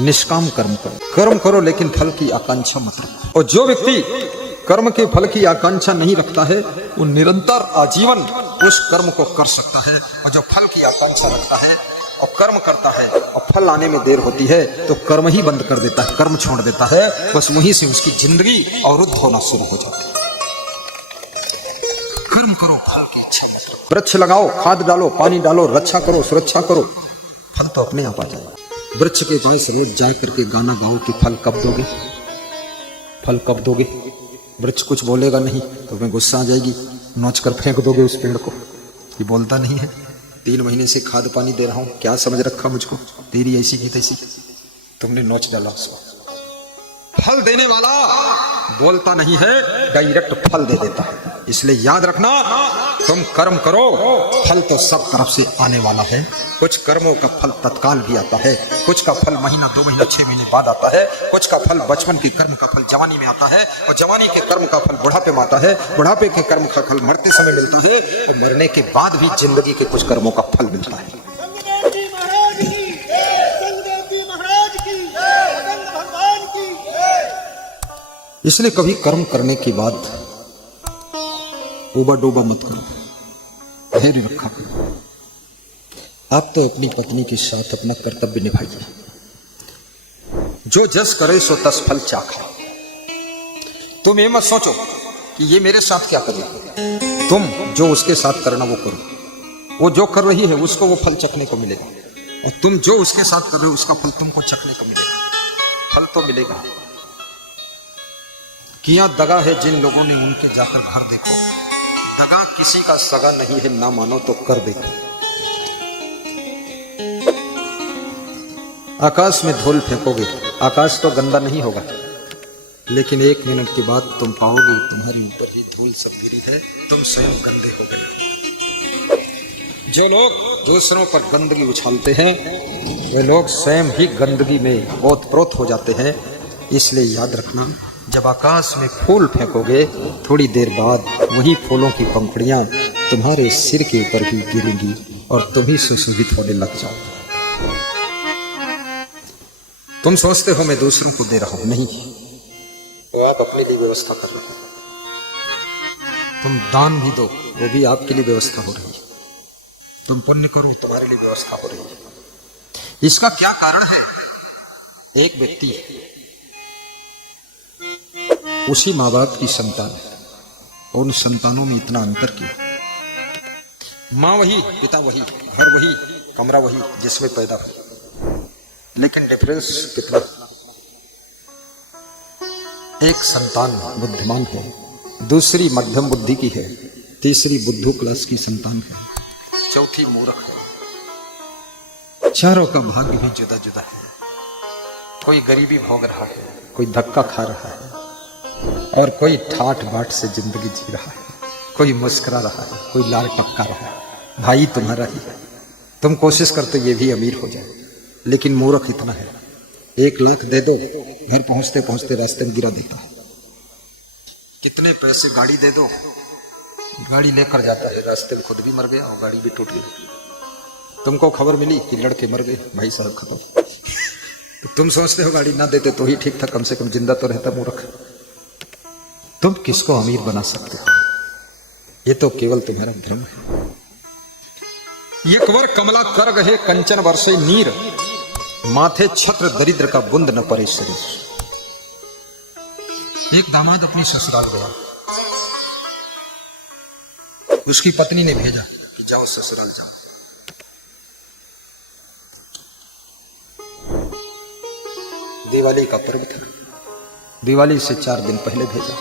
निष्काम कर्म करो, कर्म करो लेकिन फल की आकांक्षा मत रखो। और जो व्यक्ति कर्म के फल की आकांक्षा नहीं रखता है वो निरंतर आजीवन उस कर्म को कर सकता है। और जो फल की आकांक्षा रखता है और कर्म करता है और फल आने में देर होती है तो कर्म ही बंद कर देता है, कर्म छोड़ देता है। बस वहीं से उसकी जिंदगी अवरुद्ध होना शुरू हो जाती है। कर्म करो, फल की इच्छा मत रखो। वृक्ष लगाओ, खाद डालो, पानी डालो, रक्षा करो, सुरक्षा करो, फल तो अपने आप आ जाएगा। वृक्ष के पास रोज जा करके गाना गाओ कि फल कब दोगे, फल कब दोगे। वृक्ष कुछ बोलेगा नहीं तो तुम्हें गुस्सा आ जाएगी, नोच कर फेंक दोगे उस पेड़ को। ये बोलता नहीं है, 3 महीने से खाद पानी दे रहा हूं, क्या समझ रखा मुझको, तेरी ऐसी की तैसी, तुमने नोच डाला उसको। फल देने वाला बोलता नहीं है, डायरेक्ट फल दे देता है। इसलिए याद रखना, तुम कर्म करो, फल तो सब तरफ से आने वाला है। कुछ कर्मों का फल तत्काल भी आता है, कुछ का फल महीना 2 महीना 6 महीने बाद आता है, कुछ का फल बचपन के कर्म का फल जवानी में आता है, और जवानी के कर्म का फल बुढ़ापे में आता है, बुढ़ापे के कर्म का फल मरते समय मिलता है, और मरने के बाद भी जिंदगी के कुछ कर्मों का फल मिलता है। इसलिए कभी कर्म करने के बाद उबा डोबा मत करो, धैर्य रखा करो। आप तो अपनी पत्नी के साथ अपना कर्तव्य निभाइए। जो जस करे सो तस फल चाखे। तुम ये मत सोचो कि ये मेरे साथ क्या करेगी, तुम जो उसके साथ करना वो करो। वो जो कर रही है उसको वो फल चखने को मिलेगा, और तुम जो उसके साथ कर रहे हो उसका फल तुमको चखने को मिलेगा। फल तो मिलेगा। किया दगा है जिन लोगों ने उनके जाकर घर देखो। दगा किसी का सगा नहीं है, ना मानो तो कर देखो। आकाश में धूल फेंकोगे, आकाश तो गंदा नहीं होगा, लेकिन 1 मिनट के बाद तुम पाओगे तुम्हारे ऊपर ही धूल सब गिरी है, तुम स्वयं गंदे हो गए। जो लोग दूसरों पर गंदगी उछालते हैं वे लोग स्वयं ही गंदगी में ओतप्रोत हो जाते हैं। इसलिए याद रखना, जब आकाश में फूल फेंकोगे थोड़ी देर बाद वही फूलों की पंखुड़ियां तुम्हारे सिर के ऊपर ही गिरेंगी और तुम ही सुशोभित होने लग जाओगे। तुम सोचते हो मैं दूसरों को दे रहा हूं, नहीं, तो आप अपने लिए व्यवस्था कर रहे हो। तुम दान भी दो, वो भी आपके लिए व्यवस्था हो रही है। तुम पुण्य करो, तुम्हारे लिए व्यवस्था हो रही है। इसका क्या कारण है? एक व्यक्ति उसी माँ बाप की संतान है, और उन संतानों में इतना अंतर क्यों? माँ वही, पिता वही, घर वही, कमरा वही जिसमें पैदा हुआ, लेकिन डिफरेंस कितना? एक संतान बुद्धिमान है, दूसरी मध्यम बुद्धि की है, तीसरी बुद्धू क्लास की संतान है, चौथी मूर्ख है। चारों का भाग्य भी जुदा जुदा है। कोई गरीबी भोग रहा है, कोई धक्का खा रहा है, और कोई ठाठ बाट से जिंदगी जी रहा है, कोई मुस्कुरा रहा है, कोई लाल टपका रहा है। भाई तुम्हारा ही है, तुम कोशिश करते ये भी अमीर हो जाए, लेकिन मूर्ख इतना है 1 लाख दे दो, घर पहुंचते पहुंचते रास्ते में गिरा देता है। कितने पैसे गाड़ी दे दो, गाड़ी लेकर जाता है, रास्ते में खुद भी मर गया और गाड़ी भी टूट गई। तुमको खबर मिली कि लड़के मर गए, भाई साहब खत्म। तो तुम सोचते हो गाड़ी ना देते तो ही ठीक था, कम से कम जिंदा तो रहता। मूर्ख, तुम किसको अमीर बना सकते हो? ये तो केवल तुम्हारा भ्रम है। एक बार कमला कर गए कंचन वर्षे नीर, माथे छत्र दरिद्र का बुंद न परे शरीर। एक दामाद अपनी ससुराल गया, उसकी पत्नी ने भेजा कि जाओ ससुराल जाओ। दिवाली का पर्व था, दिवाली से 4 दिन पहले भेजा।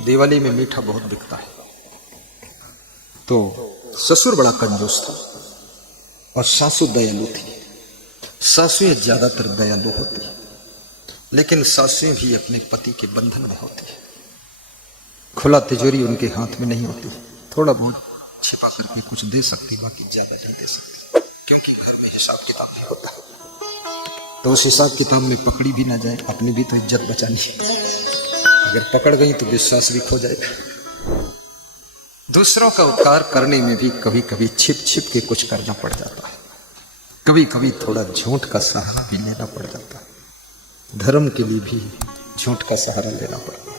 दिवाली में मीठा बहुत बिकता है, तो ससुर बड़ा कंजूस था और सासू दयालु थी। सासुएं ज्यादातर दयालु होती है, लेकिन सासुएं भी अपने पति के बंधन में होती है। खुला तिजोरी उनके हाथ में नहीं होती, थोड़ा बहुत छिपा करके कुछ दे सकती, बाकी ज्यादा नहीं दे सकती, क्योंकि घर में हिसाब किताब नहीं होता। तो उस हिसाब किताब में पकड़ी भी ना जाए, अपनी भी तो इज्जत बचानी है। अगर पकड़ गई तो विश्वास भी खो जाएगा। दूसरों का उपकार करने में भी कभी कभी छिप छिप के कुछ करना पड़ जाता है। कभी कभी थोड़ा झूठ का सहारा भी लेना पड़ जाता है। धर्म के लिए भी झूठ का सहारा लेना पड़ता है।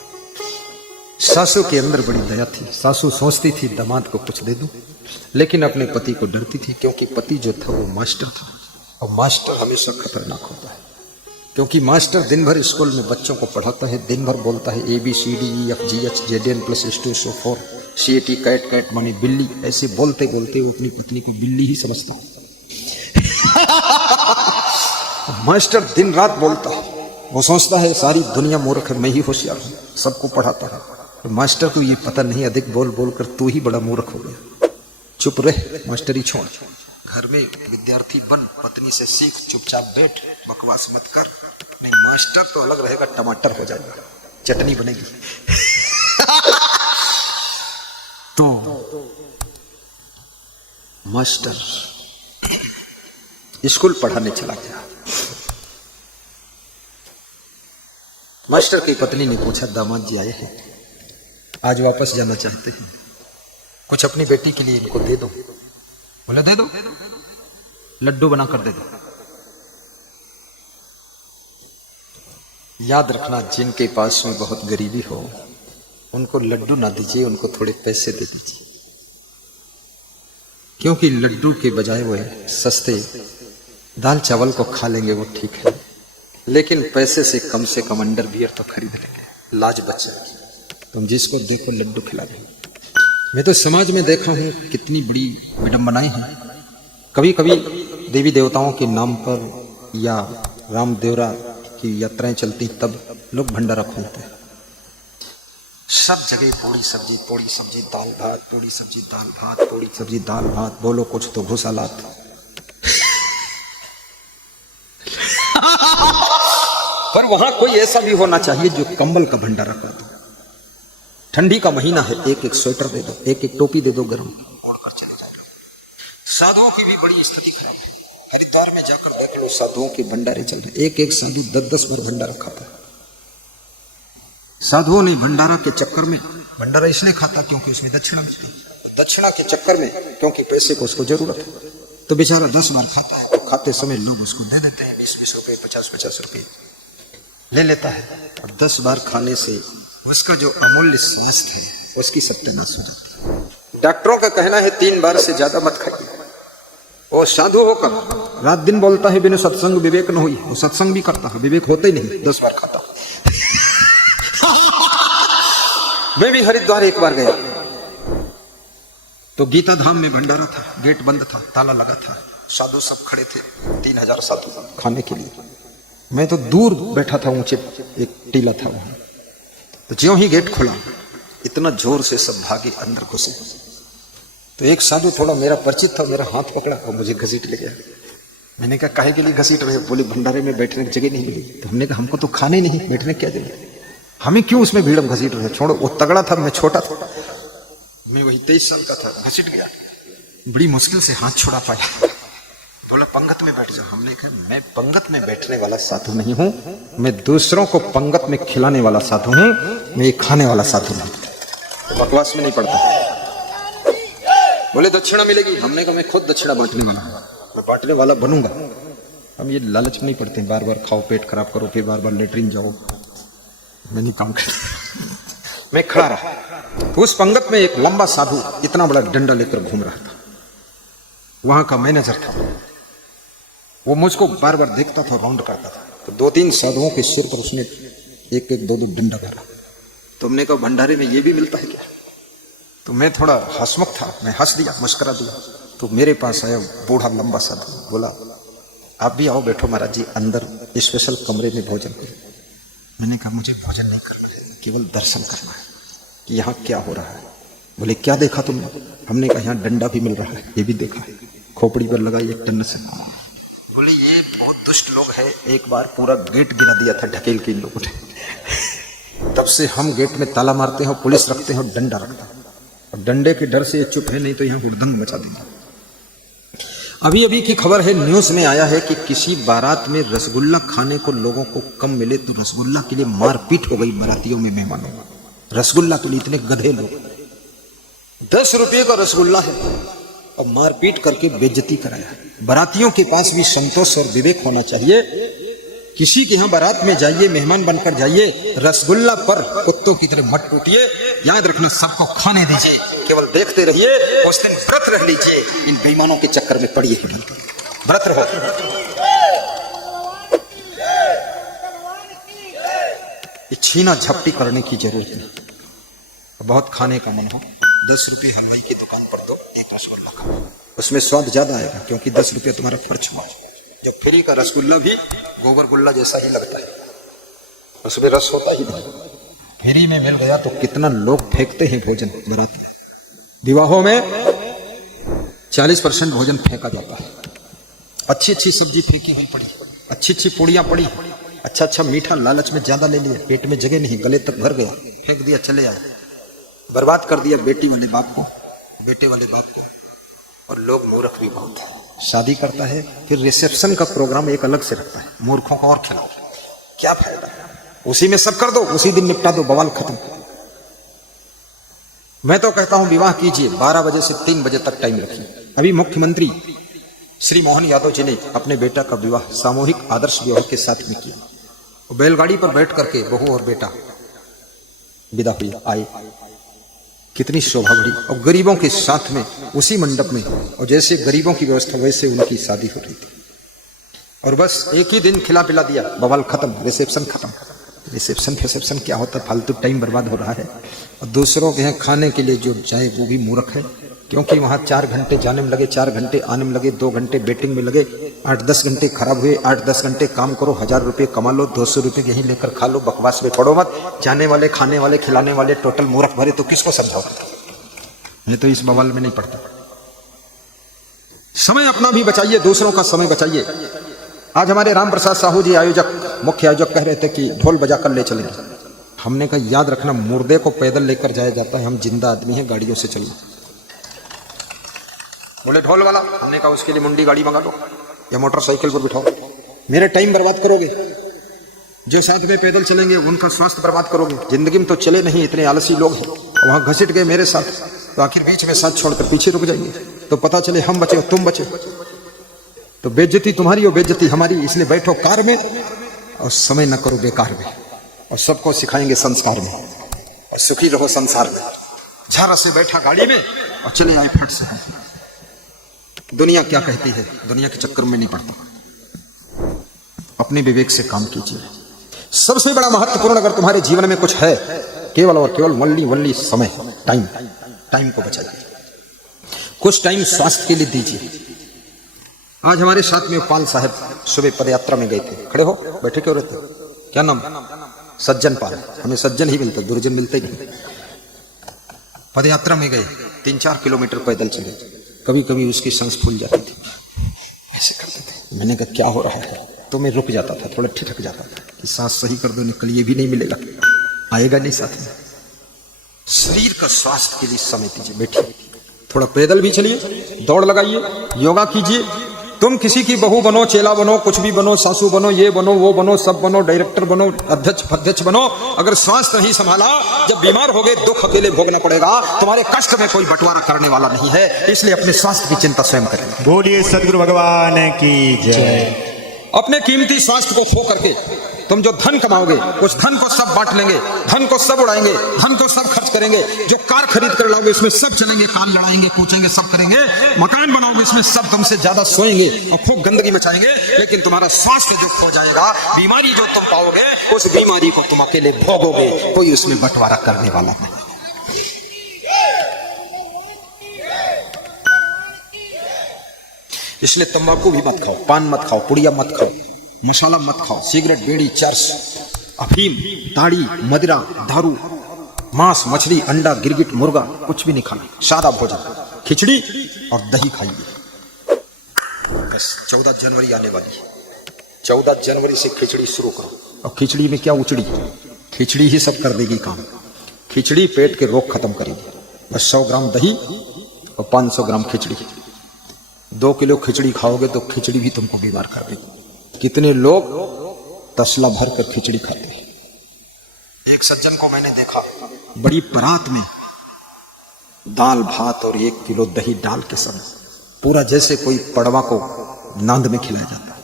सासू के अंदर बड़ी दया थी। सासू सोचती थी दामाद को कुछ दे दूं, लेकिन अपने पति को डरती थी, क्योंकि पति जो था वो मास्टर था, और मास्टर हमेशा खतरनाक होता है, क्योंकि मास्टर दिन भर स्कूल में बच्चों को पढ़ाता है, दिन भर बोलता है ABCDEFGHZN+H2SO4 CAT कैट कैट माने बिल्ली, ऐसे बोलते बोलते वो अपनी पत्नी को बिल्ली ही समझता है। मास्टर दिन रात बोलता है, वो सोचता है सारी दुनिया मूर्ख है, मैं ही होशियार हूँ, सबको पढ़ाता है। तो मास्टर को ये पता नहीं, अधिक बोल बोल कर तू ही बड़ा मूर्ख हो गया। चुप रह, मास्टरी छोड़, घर में विद्यार्थी बन, पत्नी से सीख, चुपचाप बैठ, बकवास मत कर। नहीं, मास्टर तो अलग रहेगा, टमाटर हो जाएगा, चटनी बनेगी। तो मास्टर स्कूल पढ़ाने चला गया। मास्टर की पत्नी ने पूछा, दामाद जी आए हैं, आज वापस जाना चाहते हैं, कुछ अपनी बेटी के लिए इनको दे दो। बोले दे दो, लड्डू बना कर दे दो। याद रखना, जिनके पास में बहुत गरीबी हो उनको लड्डू ना दीजिए, उनको थोड़े पैसे दे दीजिए, क्योंकि लड्डू के बजाय वो सस्ते दाल चावल को खा लेंगे, वो ठीक है, लेकिन पैसे से कम अंडरवियर तो खरीद लेंगे, लाज बच जाएगी। तुम जिसको देखो लड्डू खिला दो। मैं तो समाज में देखा हूं कितनी बड़ी विडंबनाएं हैं। कभी कभी देवी देवताओं के नाम पर या राम देवरा की यात्राएं चलती, तब लोग भंडारा खोलते हैं। सब जगह पूड़ी सब्जी दाल भात, पूड़ी सब्जी दाल भात, पूड़ी सब्जी दाल भात, बोलो कुछ तो घुसालात। पर वहां कोई ऐसा भी होना चाहिए जो कंबल का भंडारा कर दो। ठंडी का महीना है, एक एक स्वेटर दे दो, एक एक टोपी दे दो, गर्म। साधुओं की भी बड़ी स्थिति खराब है। हरिद्वार में जाकर देख लो, साधुओं के भंडारे चल रहे, एक एक साधु 10-10 बार भंडारा खाता है। साधुओं ने भंडारा के चक्कर में, भंडारा इसलिए खाता क्योंकि उसमें दक्षिणा मिलती है, दक्षिणा के चक्कर में क्योंकि पैसे को उसको जरूरत है, तो बेचारा 10 बार खाता है। तो खाते समय लोग उसको दे देते हैं 20-20 रुपए, 50-50 रुपए ले लेता है, और 10 बार खाने से उसका जो अमूल्य स्वास्थ्य है उसकी सत्यानाश हो जाती है। डॉक्टरों का कहना है 3 बार से ज्यादा मत खाइए। वो साधु होकर रात दिन बोलता है बिना सत्संग विवेक न हुई, वो सत्संग भी करता है, विवेक होता ही नहीं, 10 बार खाता। मैं भी हरिद्वार एक बार गया तो गीता धाम में भंडारा था, गेट बंद था, ताला लगा था, साधु सब खड़े थे, 3000 साधु खाने के लिए। मैं तो दूर बैठा था, ऊंचे एक टीला था वहां। तो ज्यों ही गेट खुला, इतना जोर से सब भागे, अंदर घुसे। तो एक साधु थोड़ा मेरा परिचित था, मेरा हाथ पकड़ा और मुझे घसीट ले गया। मैंने कहा काहे के लिए घसीट रहे? बोले भंडारे में बैठने की जगह नहीं मिली। तो हमने कहा हमको तो खाने नहीं, बैठने क्या जगह, हमें क्यों उसमें भीड़ में घसीट रहे? छोड़ो, वो तगड़ा था, मैं छोटा था, मैं वही 23 साल का था, घसीट गया। बड़ी मुश्किल से हाथ छुड़ा पाया। बोला पंगत में बैठ जाओ। हमने कहा मैं पंगत में बैठने वाला साधु नहीं हूं, मैं दूसरों को पंगत में खिलाने वाला साधु हूं, मैं ये खाने वाला साधु नहीं। बकवास में नहीं पड़ता। बोले दक्षिणा मिलेगी। हमने कहा मैं खुद दक्षिणा बांटने वाला हूं, मैं बांटने वाला बनूंगा। हम ये लालच में नहीं पड़ते, बार बार खाओ, पेट खराब करो, फिर बार बार लेटरिन जाओ, मैं नहीं काम कर। मैं खड़ा रहा, तो उस पंगत में एक लंबा साधु इतना बड़ा डंडा लेकर घूम रहा था। वहां का मैनेजर था, वो मुझको बार बार देखता था, राउंड करता था। तो 2-3 साधुओं के सिर पर उसने 1-1, 2-2 डंडा मारा। तुमने कहा भंडारे में ये भी मिलता है क्या? तो मैं थोड़ा हंसमुख था, मैं हंस दिया, मुस्कुरा दिया। तो मेरे पास आया बूढ़ा लंबा साधु, बोला आप भी आओ, बैठो महाराज जी, अंदर स्पेशल कमरे में भोजन करो। मैंने कहा मुझे भोजन नहीं करना है, केवल दर्शन करना है कि यहाँ क्या हो रहा है। बोले क्या देखा तुमने? हमने कहा यहाँ डंडा भी मिल रहा है, ये भी देखा है, खोपड़ी पर लगा 1 टन से। बोले ये बहुत दुष्ट लोग है, एक बार पूरा गेट गिरा दिया था ढकेल के इन लोगों ने। तब से हम गेट में ताला मारते हैं, पुलिस रखते हैं और डंडा रखते हैं, और डंडे के डर से ये चुप है, नहीं तो यहाँ हुड़दंग मचा देंगे। अभी अभी की खबर है, न्यूज में आया है कि किसी बारात में रसगुल्ला खाने को लोगों को कम मिले तो रसगुल्ला के लिए मारपीट हो गई बारातियों में, मेहमानों। रसगुल्ला के लिए इतने गधे लोग। 10 रुपये का रसगुल्ला है और मारपीट करके बेइज्जती कराया। बारातियों के पास भी संतोष और विवेक होना चाहिए। किसी के यहाँ बारात में जाइए, मेहमान बनकर जाइए, रसगुल्ला पर कुत्तों की तरह मत टूटिए। याद रखना, सबको खाने दीजिए, केवल देखते रहिए। उस दिन व्रत रख लीजिए, इन बेईमानों के चक्कर में पड़िए, व्रत रहो। ये छीना झपटी करने की जरूरत नहीं। बहुत खाने का मन हो, 10 रुपये हलवाई की दुकान पर तो एक रसगुल्ला खाओ, उसमें स्वाद ज्यादा आएगा, क्योंकि 10 रुपये तुम्हारा खर्च हुआ। जब फ्री का रसगुल्ला भी गोबर गुल्ला जैसा ही लगता है, उसमें रस होता ही नहीं। फ्री में मिल गया तो कितना लोग फेंकते हैं भोजन बारात में। विवाहों में 40% भोजन फेंका जाता है। अच्छी अच्छी सब्जी फेंकी हुई पड़ी, अच्छी अच्छी पूड़ियां पड़ी, अच्छा अच्छा मीठा लालच में ज्यादा ले लिया, पेट में जगह नहीं, गले तक भर गया, फेंक दिया, चले आए। बर्बाद कर दिया बेटी वाले बाप को, बेटे वाले बाप को। और लोग मूर्ख भी बहुत है। शादी करता है, फिर रिसेप्शन का प्रोग्राम एक अलग से रखता है, मूर्खों को और खिलाओ, क्या फायदा है? उसी में सब कर दो, उसी दिन निपटा दो, बवाल खत्म। मैं तो कहता हूं विवाह कीजिए, 12 बजे से 3 बजे तक टाइम रखिए। अभी मुख्यमंत्री श्री मोहन यादव जी ने अपने बेटा का विवाह सामूहिक आदर्श विवाह के साथ में किया। बैलगाड़ी पर बैठ करके बहू और बेटा विदा हुई, आए, कितनी शोभा बढ़ी। और गरीबों के साथ में उसी मंडप में, और जैसे गरीबों की व्यवस्था वैसे उनकी शादी हो रही थी। और बस एक ही दिन खिला पिला दिया, बवाल खत्म, रिसेप्शन खत्म। रिसेप्शन क्या होता है, फालतू टाइम बर्बाद हो रहा है। और दूसरों के यहाँ खाने के लिए जो जाए वो भी मूर्ख है, क्योंकि वहां 4 घंटे जाने में लगे, 4 घंटे आने में लगे, 2 घंटे वेटिंग में लगे, 8-10 घंटे खराब हुए, 8-10 घंटे काम करो, 1000 रुपये कमा लो, 200 रुपये यहीं लेकर खा लो, बकवास में पड़ो मत। जाने वाले, खाने वाले, खिलाने वाले टोटल मूर्ख भरे, तो किसको समझाओ? ये तो इस बवाल में नहीं पड़ता। समय अपना भी बचाइए, दूसरों का समय बचाइए। आज हमारे राम प्रसाद साहू जी आयोजक, मुख्य आयोजक कह रहे थे कि ढोल बजा कर ले चलेंगे। हमने कहा याद रखना, मुर्दे को पैदल लेकर जाया जाता है, हम जिंदा आदमी हैं, गाड़ियों से चलिए। बोले ढोल वाला, हमने कहा उसके लिए मुंडी गाड़ी मंगा लो या मोटरसाइकिल पर बिठाओ। मेरे टाइम बर्बाद करोगे, जो साथ में पैदल चलेंगे उनका स्वास्थ्य बर्बाद करोगे। जिंदगी में तो चले नहीं, इतने आलसी लोग हैं। वहां घसीट गए मेरे साथ, तो आखिर बीच में साथ छोड़कर पीछे रुक जाएंगे, तो पता चले हम बचे और तुम बचे, तो बेइज्जती तुम्हारी और बेइज्जती हमारी। इसलिए बैठो कार में और समय न करो बेकार में, और सबको सिखाएंगे संस्कार में, और सुखी रहो संसार में। झारा से बैठा गाड़ी में और चले आए फट से। दुनिया क्या कहती है, दुनिया के चक्कर में नहीं पड़ता। अपने विवेक से काम कीजिए। सबसे बड़ा महत्वपूर्ण अगर तुम्हारे जीवन में कुछ है, केवल और केवल वनली समय, टाइम को बचाइए। कुछ टाइम स्वास्थ्य के लिए दीजिए। आज हमारे साथ में पाल साहब सुबह पदयात्रा में गए थे। खड़े हो, बैठे क्यों रहते? क्या नाम? सज्जन पाल। हमें सज्जन ही मिलते, दुर्जन मिलते नहीं। पदयात्रा में गए, 3-4 किलोमीटर पैदल चले। कभी कभी उसकी सांस फूल जाती थी, ऐसे करते थे। मैंने कहा क्या हो रहा है, तो मैं रुक जाता था, थोड़ा ठिठक जाता था कि सांस सही कर दो, निकल ये भी नहीं मिलेगा, आएगा नहीं साथ में। शरीर का स्वास्थ्य के लिए समय दीजिए, बैठिए, थोड़ा पैदल भी चलिए, दौड़ लगाइए, योगा कीजिए। तुम किसी की बहू बनो, चेला बनो, कुछ भी बनो, सासू बनो, ये बनो, वो बनो, सब बनो, डायरेक्टर बनो, अध्यक्ष बनो, अगर स्वास्थ्य नहीं संभाला, जब बीमार हो गए दुख अकेले भोगना पड़ेगा। तुम्हारे कष्ट में कोई बंटवारा करने वाला नहीं है, इसलिए अपने स्वास्थ्य की चिंता स्वयं करें। बोलिए सद्गुरु भगवान की जय। अपने कीमती स्वास्थ्य को खो करके तुम जो धन कमाओगे, उस धन को सब बांट लेंगे, धन को सब उड़ाएंगे, धन को सब खर्च करेंगे। जो कार खरीद कर लाओगे उसमें सब चलेंगे, कार लड़ाएंगे, कूचेंगे, सब करेंगे। मकान बनाओगे इसमें सब तुमसे ज्यादा सोएंगे और खूब गंदगी मचाएंगे, लेकिन तुम्हारा स्वास्थ्य जो खो जाएगा, बीमारी जो तुम पाओगे, उस बीमारी को तुम अकेले भोगोगे, कोई उसमें बंटवारा करने वाला नहीं। इसलिए तंबाकू भी मत खाओ, पान मत खाओ, पुड़िया मत खाओ, मसाला मत खाओ, सिगरेट, बीड़ी, चर्स, अफीम, ताड़ी, मदिरा, दारू, मांस, मछली, अंडा, गिरगिट, मुर्गा कुछ भी नहीं खाना। सादा भोजन, खिचड़ी और दही खाइए। बस 14 जनवरी आने वाली है, 14 जनवरी से खिचड़ी शुरू करो। और खिचड़ी में क्या उचड़ी, खिचड़ी ही सब कर देगी काम। खिचड़ी पेट के रोग खत्म करेगी। बस 100 ग्राम दही और 500 ग्राम खिचड़ी। 2 किलो खिचड़ी खाओगे तो खिचड़ी भी तुमको बीमार कर देगी। कितने लोग तसला भर कर खिचड़ी खाते हैं। एक सज्जन को मैंने देखा, बड़ी परात में दाल भात और 1 किलो दही डाल के सब पूरा जैसे कोई पड़वा को नांद में खिलाया जाता है।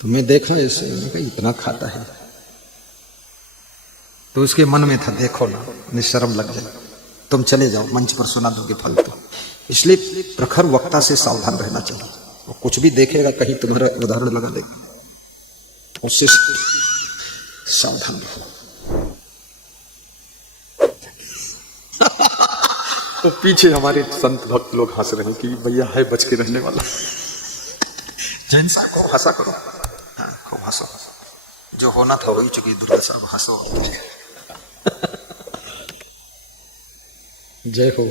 तो मैं देखा इसे, मैंने कहा इतना खाता है। तो उसके मन में था देखो ना, निशर्म लग जाए, तुम चले जाओ, मंच पर सुना दोगे फालतू। इसलिए प्रखर वक्ता से सावधान रहना चाहिए। वो कुछ भी देखेगा कहीं तुम्हारा उदाहरण लगा देगा, उससे सावधान रहो। तो पीछे हमारे संत भक्त लोग हंस रहे हैं कि भैया है बच के रहने वाला। जैन साहब को हंसा करो, हाँ खूब हंसो, जो होना था हो ही चुकी दुर्दशा, हंसो। जय हो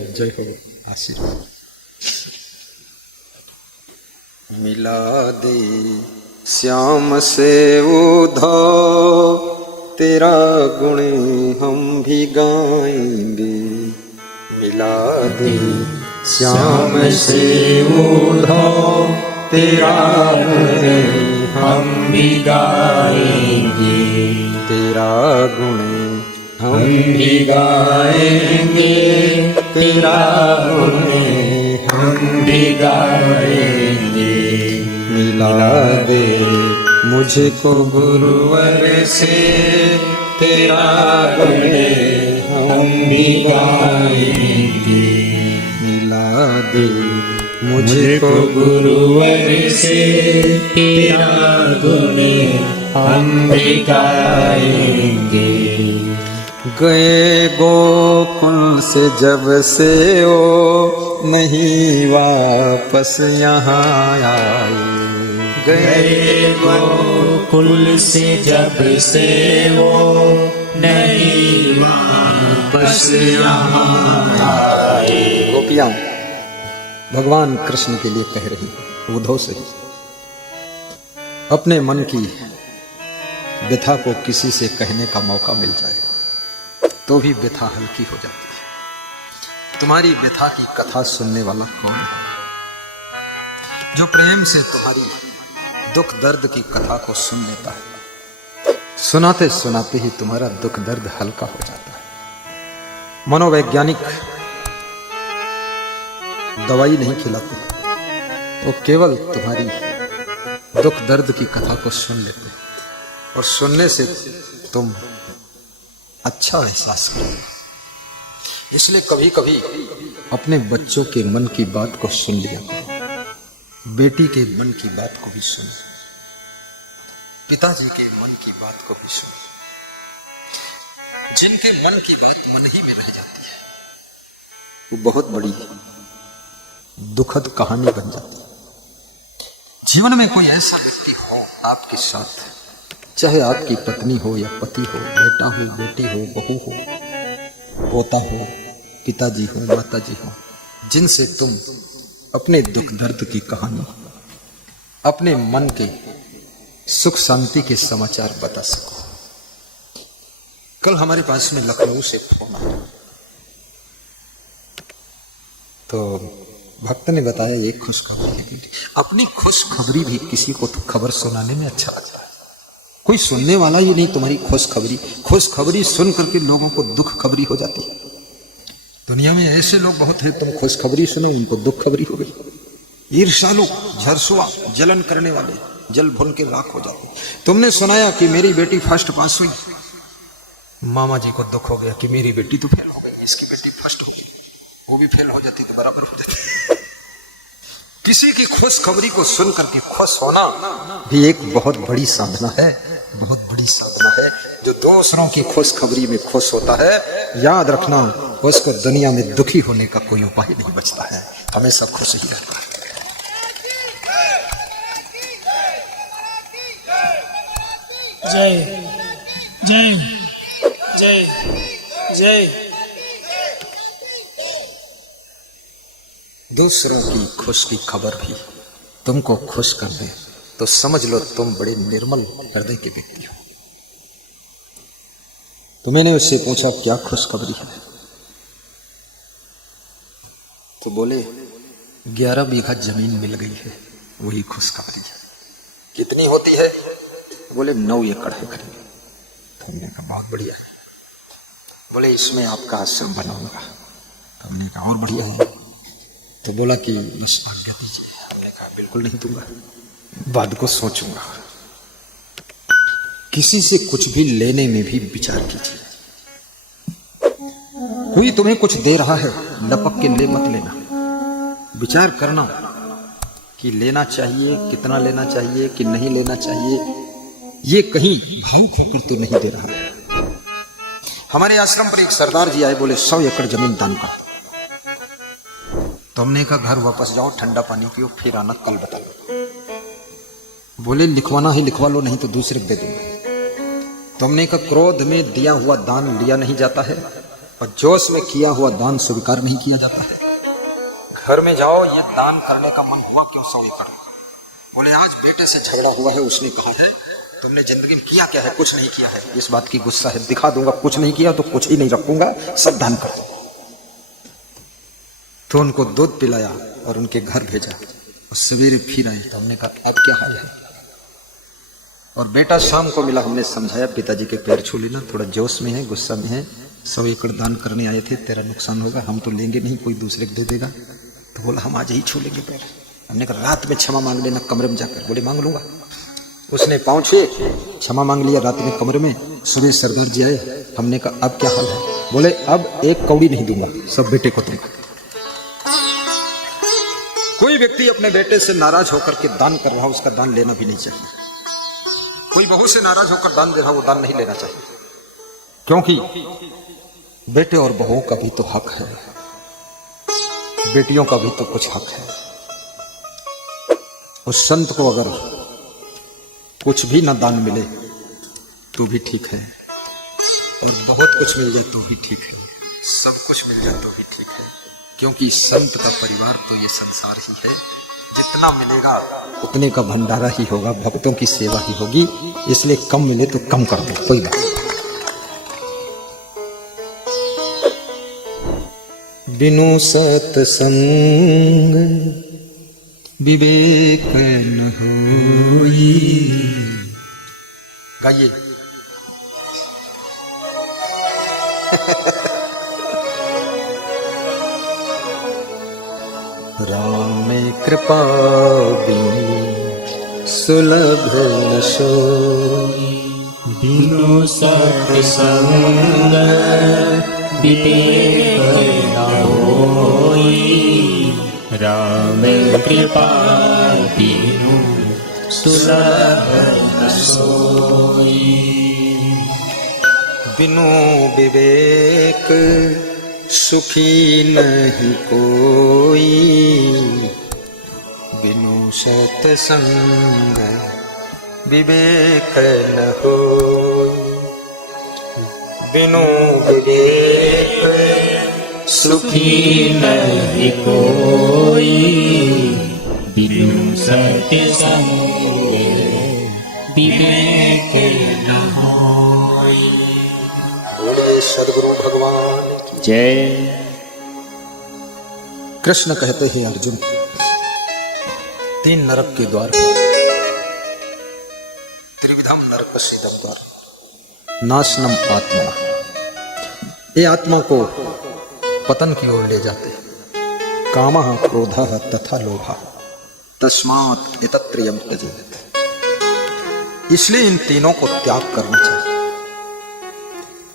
आशीर्वाद। मिला दे श्याम से उधो, तेरा गुण हम भी गाएंगे। मिला दे श्याम से उधो, तेरा गुण हम भी गाएंगे। तेरा गुण हम भी गाएंगे, तेरा गुण हम भी गाएंगे। मिला दे मुझको गुरुवर से, तेरा गुण हम भी गाएंगे। मिला दे मुझको गुरुवर से, तेरा गुण हम भी गाएंगे। गए गोकुल से जब से ओ, नहीं वापस यहाँ आए। गए गोकुल से जब से वो, नहीं वापस यहाँ आए। गोपियाँ भगवान कृष्ण के लिए कह रही है उद्धव से, अपने मन की व्यथा को किसी से कहने का मौका मिल जाए तो भी व्यथा हल्की हो जाती है। तुम्हारी व्यथा की कथा सुनने वाला कौन है? जो प्रेम से तुम्हारी दुख दर्द की कथा को सुन लेता है, सुनाते सुनाते ही तुम्हारा दुख दर्द हल्का हो जाता है। मनोवैज्ञानिक दवाई नहीं खिलाते, वो केवल तुम्हारी दुख दर्द की कथा को सुन लेते हैं और सुनने से तुम अच्छा एहसास करो। इसलिए कभी कभी अपने बच्चों के मन की बात को सुन लिया करो, बेटी के मन की बात को भी सुनो, पिताजी के मन की बात को भी सुनो। जिनके मन की बात मन ही में रह जाती है, वो बहुत बड़ी दुखद कहानी बन जाती है। जीवन में कोई ऐसा व्यक्ति हो आपके साथ, चाहे आपकी पत्नी हो या पति हो, बेटा हो, बेटी हो, बहू हो, पोता हो, पिताजी हो, माताजी हो, जिनसे तुम अपने दुख दर्द की कहानी, अपने मन के सुख शांति के समाचार बता सको। कल हमारे पास में लखनऊ से फोन आया, तो भक्त ने बताया ये खुशखबरी है। अपनी खुशखबरी भी किसी को तो खबर सुनाने में अच्छा लगता है। कोई सुनने वाला ही नहीं तुम्हारी खुशखबरी सुन करके लोगों को दुख खबरी हो जाती है। दुनिया में ऐसे लोग बहुत हैं, तुम खुशखबरी सुनो उनको दुख खबरी हो गई। ईर्ष्यालु, झरसुआ, जलन करने वाले जल भुन के राख हो जाते। तुमने सुनाया कि मेरी बेटी फर्स्ट पास हुई, मामा जी को दुख हो गया कि मेरी बेटी तो फेल हो गई, इसकी बेटी फर्स्ट हो गई, वो भी फेल हो जाती तो बराबर हो जाती। किसी की खुशखबरी को सुन करके खुश होना भी एक बहुत बड़ी साधना है, बहुत बड़ी साधना है। जो दूसरों की खुशखबरी में खुश होता है, याद रखना उसको दुनिया में दुखी होने का कोई उपाय नहीं बचता है, हमेशा खुश ही रहता है। जय जय जय जय। दूसरों की खुश की खबर भी तुमको खुश कर दे तो समझ लो तुम बड़े निर्मल हृदय के व्यक्ति हो। तो मैंने उससे पूछा क्या खुशखबरी है? तो बोले 11 बीघा जमीन मिल गई है, वही खुशखबरी है। कितनी होती है? बोले 9 एकड़ है करीब। तो मैंने कहा बहुत बढ़िया है। बोले इसमें आपका आश्रम बनाऊंगा। तो मैंने कहा और बढ़िया है। तो बोला कि बस आज्ञा दीजिए। बिल्कुल नहीं दूंगा, बाद को सोचूंगा। किसी से कुछ भी लेने में भी विचार कीजिए। कोई तुम्हें कुछ दे रहा है, लपक के ले मत लेना। विचार करना कि लेना चाहिए, कितना लेना चाहिए कि नहीं लेना चाहिए। ये कहीं भावुक होकर तो नहीं दे रहा है। हमारे आश्रम पर एक सरदार जी आए, बोले 100 एकड़ जमीन दान कर। तो हमने कहा घर वापस जाओ, ठंडा पानी पियो, फिर आना, कल बताओ। बोले लिखवाना ही लिखवा लो, नहीं तो दूसरे को दे दूंगा। तो हमने कहा क्रोध में दिया हुआ दान लिया नहीं जाता है और जोश में किया हुआ दान स्वीकार नहीं किया जाता है। घर में जाओ, ये दान करने का मन हुआ क्यों 100 एकड़? बोले आज बेटे से झगड़ा हुआ है, उसने कहा है तुमने जिंदगी में किया क्या है? कुछ नहीं किया है। इस बात की गुस्सा है, दिखा दूंगा कुछ नहीं किया तो कुछ ही नहीं रखूंगा, सब दान कर दो। तो उनको दूध पिलाया और उनके घर भेजा और सवेरे फिर आए। तो हमने कहा अब क्या हाल है? और बेटा शाम को मिला, हमने समझाया पिताजी के पैर छू लेना, थोड़ा जोश में है, गुस्सा में है, 100 एकड़ दान करने आए थे, तेरा नुकसान होगा, हम तो लेंगे नहीं, कोई दूसरे को दे देगा। तो बोला हम आज ही छू लेंगे पैर। हमने कहा रात में क्षमा मांग लेना कमरे में जाकर। बोले मांग लूंगा। उसने पाँव छुए, क्षमा मांग लिया रात में कमरे में। सुबह सरदार जी आए, हमने कहा अब क्या हाल है? बोले अब 1 कौड़ी नहीं दूंगा, सब बेटे को दूंगा। कोई व्यक्ति अपने बेटे से नाराज होकर के दान कर रहा, उसका दान लेना भी नहीं चाहिए। कोई बहू से नाराज होकर दान दे रहा, वो दान नहीं लेना चाहिए, क्योंकि बेटे और बहुओं का भी तो हक है, बेटियों का भी तो कुछ हक है। उस संत को अगर कुछ भी ना दान मिले तो भी ठीक है, और बहुत कुछ मिल जाए तो भी ठीक है, सब कुछ मिल जाए तो भी ठीक है, क्योंकि संत का परिवार तो ये संसार ही है। जितना मिलेगा उतने का भंडारा ही होगा, भक्तों की सेवा ही होगी। इसलिए कम मिले तो कम कर दो, कोई बात। बिनु सत्संग विवेक न होई। गाइए। राम कृपा बिनु सुलभ न सोई। बिनु सत्संग विवेक न होई। राम कृपा बिनु सुलभ न सोई। बिनु विवेक सुखी नहीं कोई। बिनु सत्संग विवेक न होई। बिनु विवेक सुखी नहीं कोई। बिनु सत्संग विवेक न होई। बोले सद्गुरु भगवान की जय। कृष्ण कहते हैं अर्जुन, 3 नरक के द्वार, त्रिविधम नरक सीधम द्वार, नाशनम आत्मा। ये आत्मा को पतन की ओर ले जाते। कामः क्रोधः तथा लोभः तस्मात् एतत्त्रयम् त्यजेत्। इसलिए इन तीनों को त्याग करना चाहिए।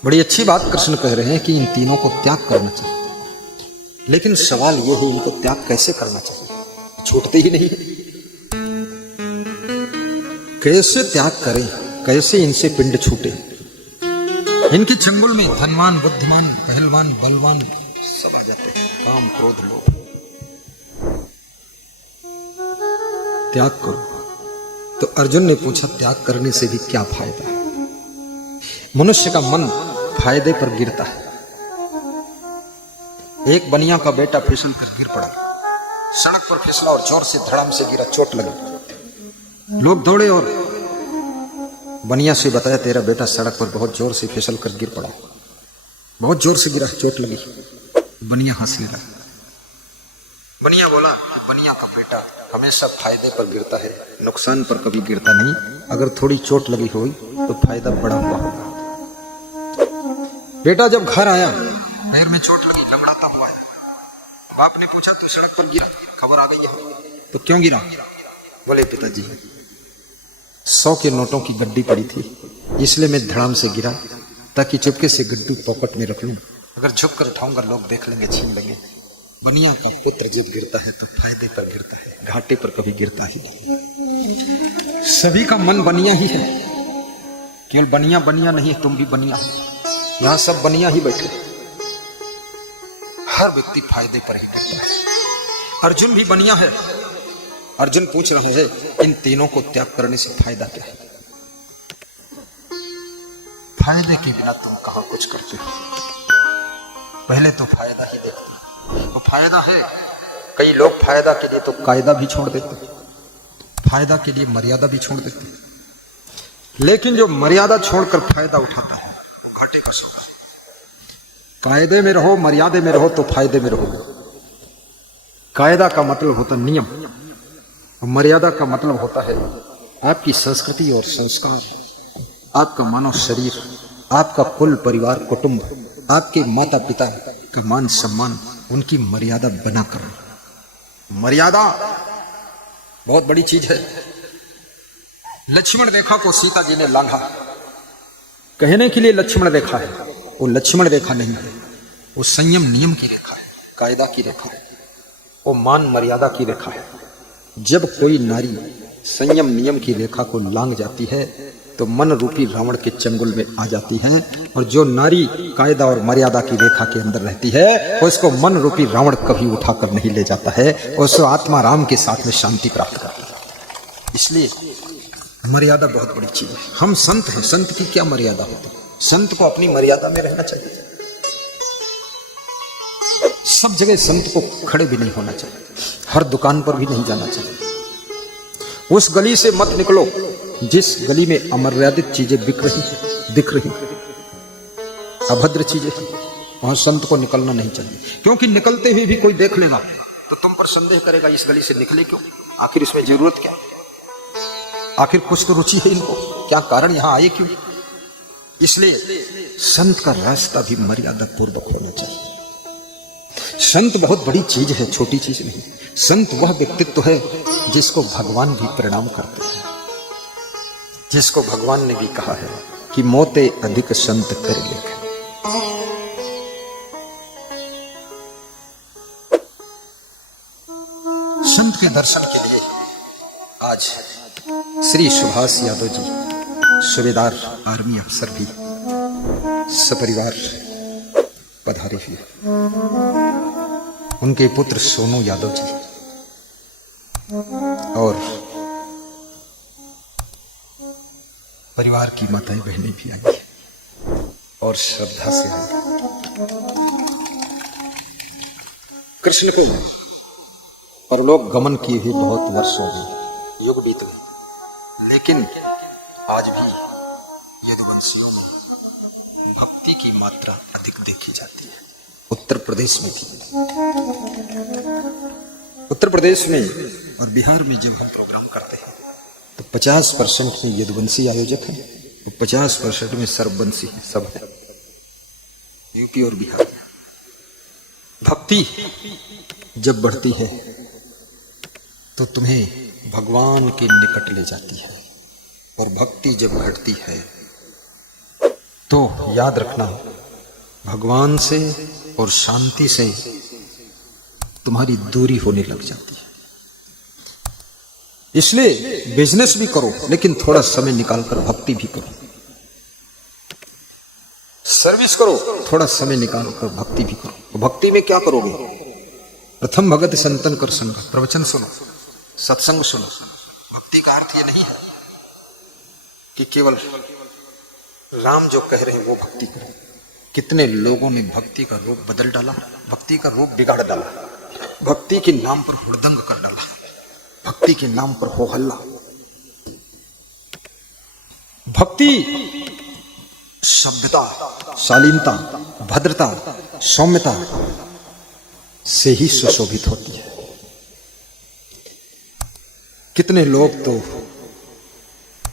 बड़ी अच्छी बात कृष्ण कह रहे हैं कि इन तीनों को त्याग करना चाहिए, लेकिन सवाल यह है इनको त्याग कैसे करना चाहिए? छूटते ही नहीं। कैसे त्याग करें, कैसे इनसे पिंड छूटे? इनके चंगुल में धनवान, बुद्धिमान, पहलवान, बलवान सब आ जाते हैं। काम, क्रोध, लोभ। त्याग करो। तो अर्जुन ने पूछा त्याग करने से भी क्या फायदा? मनुष्य का मन फायदे पर गिरता है। एक बनिया का बेटा फिसल कर गिर पड़ा, सड़क पर फिसला और जोर से धड़ाम से गिरा, चोट लगी। लोग दौड़े और बनिया से बताया तेरा बेटा सड़क पर बहुत जोर से फिसल कर गिर पड़ा, बहुत जोर से गिरा, चोट लगी। बनिया हंसने लगा। बनिया बोला बनिया का बेटा हमेशा फायदे पर गिरता है, नुकसान पर कभी गिरता नहीं। अगर थोड़ी चोट लगी हुई तो फायदा बड़ा हुआ होगा। बेटा जब घर आया, पैर में चोट लगी, लंगड़ाता हुआ है। बाप ने पूछा तू सड़क पर गिरा, खबर आ गई है तो क्यों गिरा? बोले पिताजी 100 के नोटों की गड्डी पड़ी थी, इसलिए मैं धड़ाम से गिरा ताकि चुपके से गड्डी पॉकेट में रख लूं। अगर झुक कर उठाऊंगा लोग देख लेंगे, छीन लेंगे। बनिया का पुत्र जब गिरता है तो फायदे पर गिरता है, घाटे पर कभी गिरता ही नहीं। सभी का मन बनिया ही है, केवल बनिया बनिया नहीं है, तुम भी बनिया हो। यहां सब बनिया ही बैठे, हर व्यक्ति फायदे पर ही गिरता है। अर्जुन भी बनिया है। अर्जुन पूछ रहा है इन तीनों को त्याग करने से फायदा क्या है? फायदे के बिना तुम कहां कुछ करते हो? पहले तो फायदा ही देखते हो। तो फायदा है, कई लोग फायदा के लिए तो कायदा भी छोड़ देते, फायदा के लिए मर्यादा भी छोड़ देते। लेकिन जो मर्यादा छोड़कर फायदा उठाता है वो घाटे का सौदा है। कायदे में रहो, मर्यादे में रहो तो फायदे में रहोगे। कायदा का मतलब होता नियम, मर्यादा का मतलब होता है आपकी संस्कृति और संस्कार, आपका मानव शरीर, आपका कुल परिवार कुटुंब, आपके माता पिता का मान सम्मान, उनकी मर्यादा बनाकर। मर्यादा बहुत बड़ी चीज है। लक्ष्मण रेखा को सीता जी ने लांघा, कहने के लिए लक्ष्मण रेखा है, वो लक्ष्मण रेखा नहीं है, वो संयम नियम की रेखा है, कायदा की रेखा है, वो मान मर्यादा की रेखा है। जब कोई नारी संयम नियम की रेखा को लांघ जाती है तो मन रूपी रावण के चंगुल में आ जाती है, और जो नारी कायदा और मर्यादा की रेखा के अंदर रहती है उसको मन रूपी रावण कभी उठाकर नहीं ले जाता है, उसको आत्मा राम के साथ में शांति प्राप्त करती है। इसलिए मर्यादा बहुत बड़ी चीज है। हम संत हैं, संत की क्या मर्यादा होती है? संत को अपनी मर्यादा में रहना चाहिए। सब जगह संत को खड़े भी नहीं होना चाहिए, हर दुकान पर भी नहीं जाना चाहिए। उस गली से मत निकलो जिस गली में अमर्यादित चीजें बिक रही हैं, दिख रही हैं, अभद्र चीजें हैं, वहां संत को निकलना नहीं चाहिए। क्योंकि निकलते हुए भी कोई देख लेगा तो तुम पर संदेह करेगा इस गली से निकले क्यों, आखिर इसमें जरूरत क्या, आखिर कुछ तो रुचि है इनको, क्या कारण यहां आए क्यों। इसलिए संत का रास्ता भी मर्यादा पूर्वक होना चाहिए। संत बहुत बड़ी चीज है, छोटी चीज नहीं। संत वह व्यक्तित्व है जिसको भगवान भी प्रणाम करते हैं, जिसको भगवान ने भी कहा है कि मोते अधिक संत कर लेख। संत के दर्शन के लिए आज श्री सुभाष यादव जी, सूबेदार आर्मी अफसर भी सपरिवार पधारे हुए, उनके पुत्र सोनू यादव जी और परिवार की माताएं बहनें भी आई हैं और श्रद्धा से आई। कृष्ण को परलोक गमन किए हुए बहुत वर्ष हो गए, युग बीत गए, लेकिन आज भी यदुवंशियों में भक्ति की मात्रा अधिक देखी जाती है। उत्तर प्रदेश में भी, उत्तर प्रदेश में और बिहार में जब हम प्रोग्राम करते हैं तो 50% में यदुवंशी आयोजक हैं और 50% में सर्ववंशी सब है। यूपी और बिहार में भक्ति जब बढ़ती है तो तुम्हें भगवान के निकट ले जाती है, और भक्ति जब घटती है तो याद रखना भगवान से और शांति से तुम्हारी दूरी होने लग जाती है। इसलिए बिजनेस भी करो लेकिन थोड़ा समय निकालकर भक्ति भी करो, सर्विस करो थोड़ा समय निकालकर भक्ति भी करो। भक्ति में क्या करोगे? प्रथम भगत संतन कर संग, प्रवचन सुनो, सत्संग सुनो। भक्ति का अर्थ यह नहीं है कि केवल राम जो कह रहे हैं वो भक्ति करो। कितने लोगों ने भक्ति का रूप बदल डाला, भक्ति का रूप बिगाड़ डाला, भक्ति के नाम पर हुड़दंग कर डाला, भक्ति के नाम पर हो हल्ला। भक्ति सभ्यता, शालीनता, भद्रता, सौम्यता से ही सुशोभित होती है। कितने लोग तो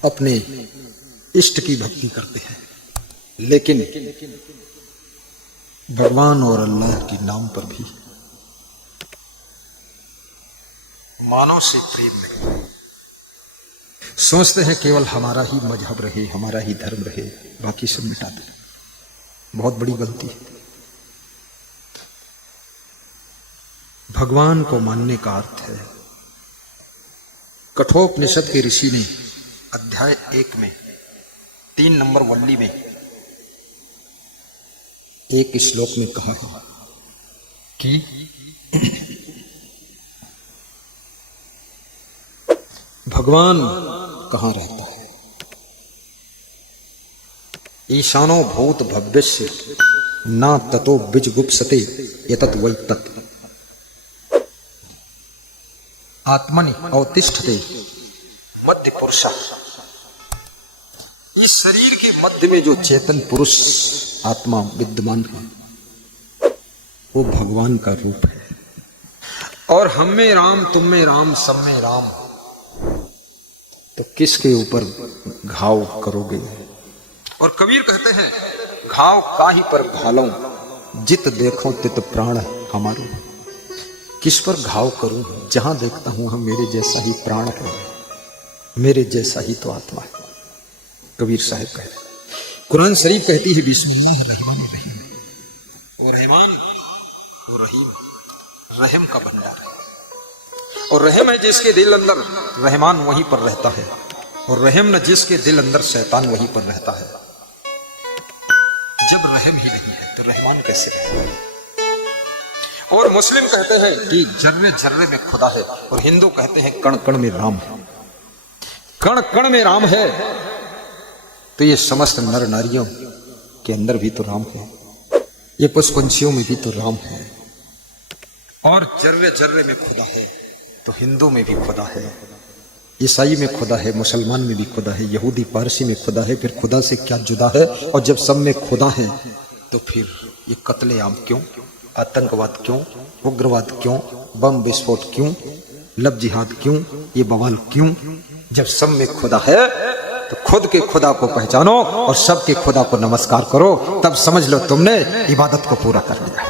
अपने इष्ट की भक्ति करते हैं लेकिन भगवान और अल्लाह के नाम पर भी मानव से प्रेम नहीं, सोचते हैं केवल हमारा ही मजहब रहे, हमारा ही धर्म रहे, बाकी सब मिटा दें। बहुत बड़ी गलती है। भगवान को मानने का अर्थ है, कठोपनिषद के ऋषि ने अध्याय 1 में 3 नंबर वल्ली में एक श्लोक में कहा है कि भगवान कहाँ रहता है। ईशानो भूत भव्यस्य ना ततो बीजगुप्सते यतत वै तत् आत्मनि अवतिष्ठते मध्य पुरुषः। इस शरीर के मध्य में जो चेतन पुरुष आत्मा विद्यमान है वो भगवान का रूप है। और हम में राम, तुम में राम, सब में राम, तो किसके ऊपर घाव करोगे। और कबीर कहते हैं घाव काहि पर घालों, जित देखो तित प्राण हमारो। किस पर घाव करूं, जहां देखता हूं हम मेरे जैसा ही प्राण है, मेरे जैसा ही तो आत्मा है। कबीर साहब कहते हैं। कुरान शरीफ कहती है बिस्मिल्लाह रहमान रहीम। और रहमान और रहीम, रहम का भंडार है। और रहम है जिसके दिल अंदर, रहमान वहीं पर रहता है। और रहम न जिसके दिल अंदर, शैतान वहीं पर रहता है। जब रहम ही नहीं है तो रहमान कैसे रहेगा। और मुस्लिम कहते हैं कि जर्रे जर्रे में खुदा है। और हिंदू कहते हैं कण कण में राम है। कण कण में राम है तो ये समस्त नर नारियों के अंदर भी तो राम है, ये पुष्प पंछियों में भी तो राम है। और जर्रे जर्रे में खुदा है तो हिंदू में भी खुदा है, ईसाई में खुदा है, मुसलमान में भी खुदा है, यहूदी पारसी में खुदा है। फिर खुदा से क्या जुदा है। और जब सब में खुदा है तो फिर ये कत्लेआम क्यों, आतंकवाद क्यों, उग्रवाद क्यों, बम विस्फोट क्यों, लब जिहाद क्यों, ये बवाल क्यों। जब सब में खुदा है तो खुद के खुदा को पहचानो और सबके खुदा को नमस्कार करो, तब समझ लो तुमने इबादत को पूरा कर लिया।